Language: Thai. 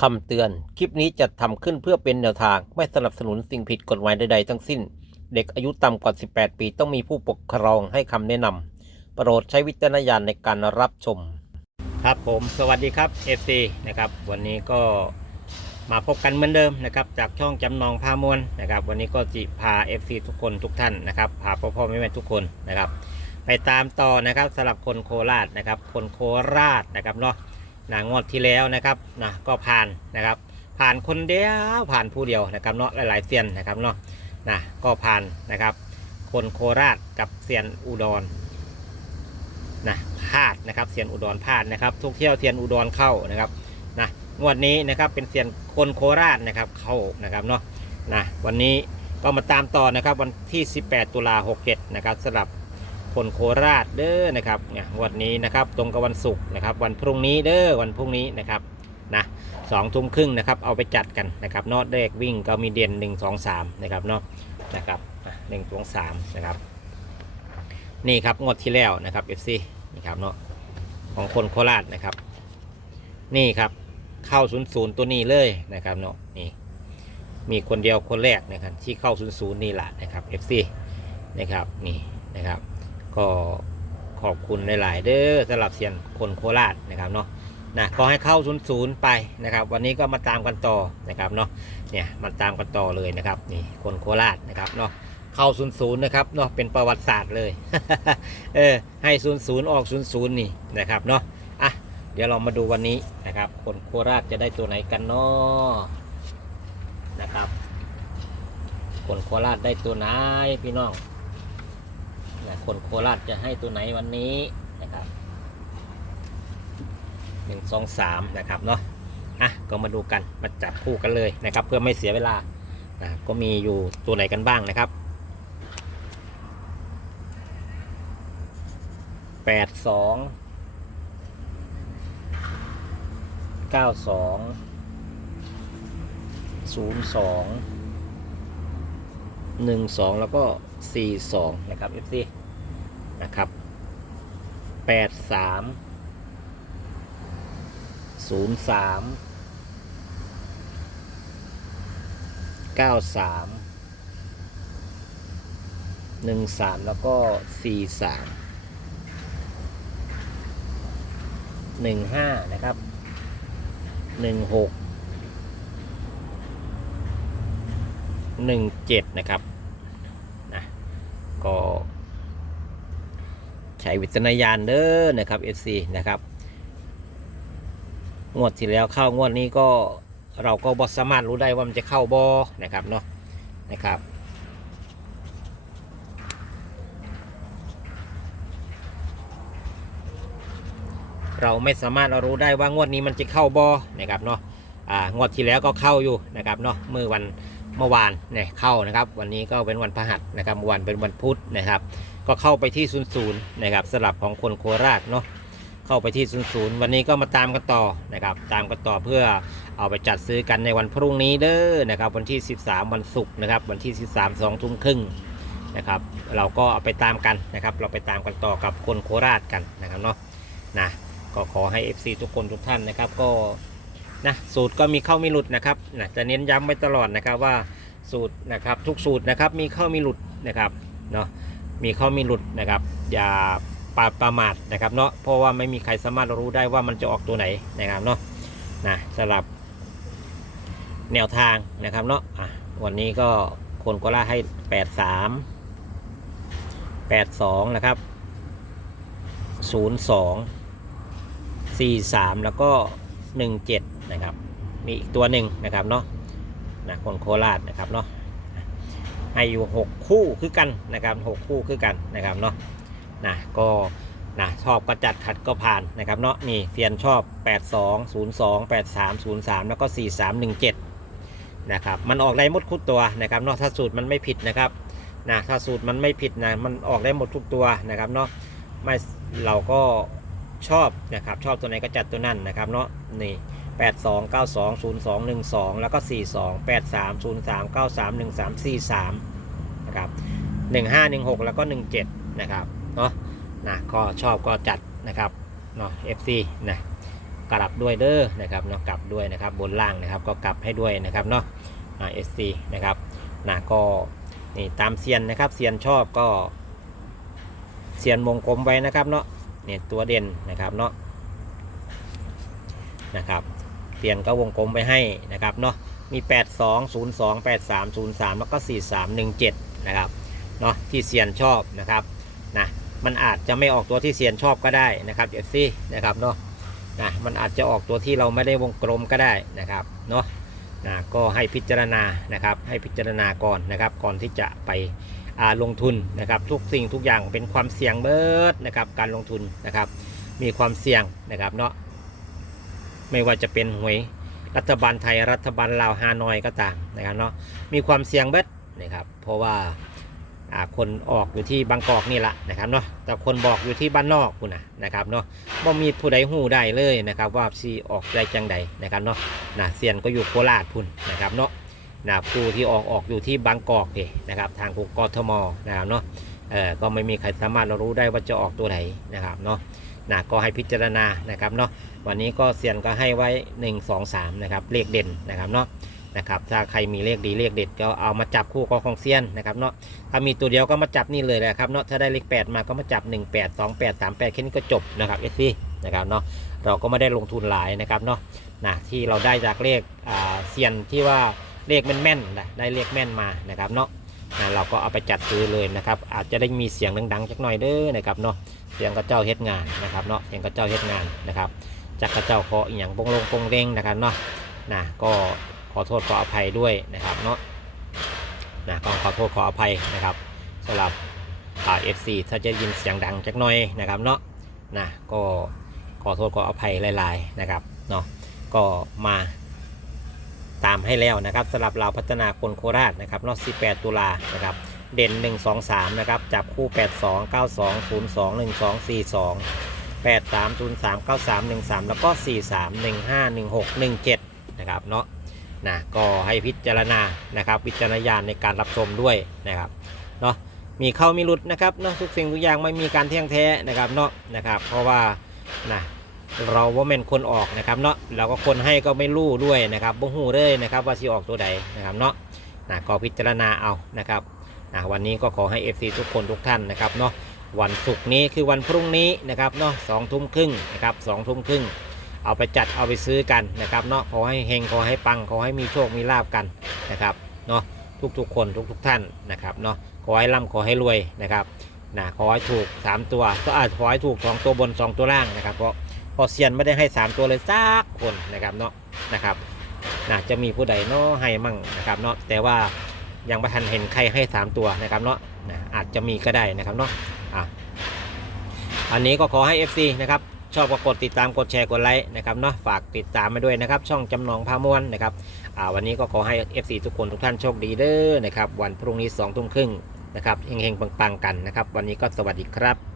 คำเตือน คลิปนี้จะทำขึ้นเพื่อเป็นแนวทาง ไม่สนับสนุนสิ่งผิดกฎหมายใดๆทั้งสิ้น เด็กอายุต่ำกว่า 18 ปีต้องมีผู้ปกครองให้คำแนะนำโปรดใช้วิจารณญาณในการรับชม ครับผม สวัสดีครับ FC นะครับ วันนี้ก็มาพบกันเหมือนเดิมนะครับจากช่องจำนองพามวลนะครับ วันนี้ก็จิพา FC ทุกคนทุกท่านนะครับพาพ่อพ่อแม่แม่ทุกคนนะครับ ไปตามต่อนะครับสำหรับคนโคราชนะครับ คนโคราชนะครับเนาะ นะงวดที่แล้วนะครับนะก็ผ่านนะครับ ผ่านคนเดียวผ่านผู้เดียวนะครับเนาะหลายๆเซียนนะครับเนาะนะก็ผ่านนะครับ คนโคราชกับเซียนอุดรนะพลาดนะครับเซียนอุดรพลาดนะครับ ทุกเที่ยวเซียนอุดรเข้านะครับนะงวดนี้นะครับเป็นเซียนคนโคราชนะครับเข้านะครับเนาะนะวันนี้ก็มาตามต่อนะครับวันที่ 18 ตุลา67นะครับสำหรับ คนโคราชเด้อนะครับเนี่ยงวันนี้นะครับตรงกับวันศุกร์นะครับ วันพรุ่งนี้เด้อวันพรุ่งนี้นะครับนะสองทุ่มครึ่งนะครับเอาไปจัดกันนะครับนอตเลขวิ่งก็มีเด่นหนึ่งสองสามนะครับเนาะนะครับหนึ่งสองสามนะครับนี่ครับงวดที่แล้วนะครับ FC นี่ครับเนาะของคนโคราชนะครับ นี่ครับเข้าศูนย์ศูนย์ตัวนี้เลยนะครับเนาะนี่มีคนเดียวคนแรกนะครับที่เข้าศูนย์ศูนย์นี่แหละนะครับ FC นะครับนี่นะครับ ก็ขอบคุณหลาย ๆ เด้อสำหรับเสียนคนโคราชนะครับเนาะนะก็ให้เข้าศูนย์ศูนย์ไปนะครับ วันนี้ก็มาตามกันต่อนะครับเนาะเนี่ยมาตามกันต่อเลยนะครับนี่คนโคราชนะครับเนาะเข้าศูนย์ศูนย์นะครับเนาะเป็นประวัติศาสตร์เลยเออให้ศูนย์ศูนย์ออกศูนย์ศูนย์นี่นะครับเนาะอะเดี๋ยวเรามาดูวันนี้นะครับ คนโคราชจะได้ตัวไหนกันเนาะนะครับ คนโคราชได้ตัวไหนพี่น้อง คนโคราชจะให้ตัวไหนวันนี้นะครับหนึ่งสองสามนะครับเนาะอะก็มาดูกันมาจับคู่กันเลยนะครับ เพื่อไม่เสียเวลานะก็มีอยู่ตัวไหนกันบ้างนะครับแปดสองเก้าสองศูนย์สองหนึ่งสองแล้วก็สี่สองนะครับ FC นะครับแปดสามศูนย์สามเก้าสามหนึ่งสามแล้วก็สี่สามหนึ่งห้านะครับหนึ่งหกหนึ่งเจ็ดนะครับนะก็ ใช้วิจารณญาณเด้อนะครับ FC นะครับ งวดที่แล้วเข้างวดนี้ก็เราก็บอสามารถรู้ได้ว่ามันจะเข้าบอนะครับเนาะนะครับเราไม่สามารถรู้ได้ว่างวดนี้มันจะเข้าบอนะครับเนาะอ่างวดที่แล้วก็เข้าอยู่นะครับเนาะเมื่อวันเมื่อวานเนี่ยเข้านะครับ วันนี้ก็เป็นวันพฤหัสนะครับวันเป็นวันพุธนะครับ ก็เข้าไปที่ศูนย์ศูนย์นะครับสลับของคนโคราชเนาะเข้าไปที่ศูนย์ศูนย์วันนี้ก็มาตามกันต่อนะครับตามกันต่อเพื่อเอาไปจัดซื้อกันในวันพรุ่งนี้เด้อนะครับวันที่ 13 วันศุกร์นะครับวันที่ 13 2ทุ่มครึ่งนะครับเราก็เอาไปตามกันนะครับ เราไปตามกันต่อกับคนโคราชกันนะครับเนาะนะก็ขอให้ FC ทุกคนทุกท่านนะครับก็นะสูตรก็มีเข้ามีหลุดนะครับนะจะเน้นย้ำไว้ตลอดนะครับว่าสูตรนะครับทุกสูตรนะครับมีเข้ามีหลุดนะครับเนาะ มีเข้ามีหลุดนะครับ อย่าปาประมาทนะครับเนาะเพราะว่าไม่มีใครสามารถรู้ได้ว่ามันจะออกตัวไหนนะครับเนาะนะสำหรับแนวทางนะครับเนาะอะวันนี้ก็คนโคราให้ 8 3 8 2 นะครับ 0 2 4 3 แล้วก็ 1 7 นะครับ มีอีกตัวหนึ่งนะครับเนาะนะคนโคราชนะครับเนาะ ให้อยู่ 6 คู่คือกันนะครับ6คู่คือกันนะครับเนาะนะก็นะชอบก็จัดขัดก็ผ่านนะครับเนาะนี่เซียนชอบ 82 02 83 03 แล้วก็ 4317นะครับมันออกได้หมดทุกตัวนะครับเนาะถ้าสูตรมันไม่ผิดนะครับนะถ้าสูตรมันไม่ผิดนะมันออกได้หมดทุกตัวนะครับเนาะไม่เราก็ชอบนะครับชอบตัวไหนก็จัดตัวนั้นนะครับเนาะนี่ 82 92 02 12 แล้วก็ 42 83 03 93 13 43 นะครับ 15 16 แล้วก็ 17 นะครับ เนาะนะก็ชอบก็จัดนะครับ เนาะ FC นะกลับด้วยเด้อนะครับเนาะกลับด้วยนะครับบนล่างนะครับก็กลับให้ด้วยนะครับเนาะอ่าเอสซีนะครับนะก็นี่ตามเซียนนะครับเซียนชอบก็เซียนวงกลมไว้นะครับเนาะเนี่ยตัวเด่นนะครับเนาะนะครับ เซียนก็วงกลมไปให้นะครับเนาะมี 8 2 0 2 8 3 0 3 แล้วก็ 4 3 1 7 นะครับเนาะที่เซียนชอบนะครับนะมันอาจจะไม่ออกตัวที่เซียนชอบก็ได้นะครับเอฟซีนะครับเนาะนะมันอาจจะออกตัวที่เราไม่ได้วงกลมก็ได้นะครับเนาะนะก็ให้พิจารณานะครับให้พิจารณาก่อนนะครับก่อนที่จะไปอาลงทุนนะครับทุกสิ่งทุกอย่างเป็นความเสี่ยงเบิดนะครับการลงทุนนะครับมีความเสี่ยงนะครับเนาะ ไม่ว่าจะเป็นหวยรัฐบาลไทยรัฐบาลลาวฮานอยก็ตามนะครับเนาะมีความเสี่ยงเบิดนะครับเพราะว่าคนออกอยู่ที่บางกอกนี่แหละนะครับเนาะแต่คนบอกอยู่ที่บ้านนอกคุณนะนะครับเนาะบ่มีผู้ใดหูได้เลยนะครับว่าซีออกใจจังใดนะครับเนาะนะเซียนก็อยู่โคราชพุ่นนะครับเนาะนะผู้ที่ออกออกอยู่ที่บางกอกเองนะครับทางกกทมนะครับเนาะเออก็ไม่มีใครสามารถรู้ได้ว่าจะออกตัวไหนนะครับเนาะ นะก็ให้พิจารณานะครับเนาะวันนี้ก็เซียนก็ให้ไว้ 1 2 3นะครับเลขเด่นนะครับเนาะนะครับถ้าใครมีเลขดีเลขเด็ดก็เอามาจับคู่กับของเซียนนะครับเนาะถ้ามีตัวเดียวก็มาจับนี่เลยแหละครับเนาะถ้าได้เลข 8 มาก็มาจับ 1 8 2 8 3 8แค่นี้ก็จบนะครับเอซี่นะครับเนาะเราก็ไม่ได้ลงทุนหลายนะครับเนาะนะที่เราได้จากเลขเซียนที่ว่าเลขแม่นๆนะได้เลขแม่นมานะครับเนาะ นะเราก็เอาไปจัดซื้อเลยนะครับ อาจจะได้มีเสียงดังๆจักหน่อยเด้อนะครับเนาะเสียงกระเจ้าเฮ็ดงานนะครับเนาะเสียงกระเจ้าเฮ็ดงานนะครับจากกระเจ้าขออีหยังปงลงปงเร่งนะครับเนาะนะก็ขอโทษขออภัยด้วยนะครับเนาะนะก็ขอโทษขออภัยนะครับสำหรับเอฟซีถ้าจะยินเสียงดังจักหน่อยนะครับเนาะนะก็ขอโทษขออภัยหลายๆนะครับเนาะก็มา ตามให้แล้วนะครับสำหรับเราพัฒนาคนโคราชนะครับเนาะ18 ตุลานะครับเด่น 1 2 3 นะครับ จับคู่ 8 2 9 2 0 2 1 2 4 2 8 3 0 3 9 3 1 3 แล้วก็ 4 3 1 5 1 6 1 7 นะครับเนาะนะก็ให้พิจารณานะครับวิจารณญาณในการรับชมด้วยนะครับเนาะมีเข้ามีหลุดนะครับเนาะทุกสิ่งทุกอย่างไม่มีการเที่ยงแท้นะครับเนาะนะครับ เพราะว่านะ เราว่าเป็นคนออกนะครับเนาะเราก็คนให้ก็ไม่รู้ด้วยนะครับบ่หูเลยนะครับว่าสิออกตัวใดนะครับเนาะนะก็พิจารณาเอานะครับนะวันนี้ก็ขอให้ FC ทุกคนทุกท่านนะครับเนาะวันศุกร์นี้คือวันพรุ่งนี้นะครับเนาะสองทุ่มครึ่งนะครับสองทุ่มครึ่งเอาไปจัดเอาไปซื้อกันนะครับเนาะขอให้เฮงขอให้ปังขอให้มีโชคมีลาบกันนะครับเนาะทุกๆคนทุกๆท่านนะครับเนาะขอให้ร่ำขอให้รวยนะครับนะขอให้ถูก 3 ตัวก็อาจขอให้ถูก 2 ตัวบน 2 ตัวล่างนะครับเพราะ พอเซียนไม่ได้ให้ 3 ตัวเลยสักคนนะครับเนาะนะครับนะจะมีผู้ใดเนาะให้มั่งนะครับเนาะแต่ว่ายังไม่ทันเห็นใครให้ 3 ตัวนะครับเนาะนะอาจจะมีก็ได้นะครับเนาะอะอันนี้ก็ขอให้ FC นะครับชอบก็กดติดตามกดแชร์กดไลค์นะครับเนาะฝากติดตามมาด้วยนะครับ ช่องจำลองพามวนนะครับอ่าวันนี้ก็ขอให้ FC ทุกคนทุกท่านโชคดีเด้อนะครับวันพรุ่งนี้2ทุ่มครึ่งนะครับเฮงๆปังๆกันนะครับ วันนี้ก็สวัสดีครับ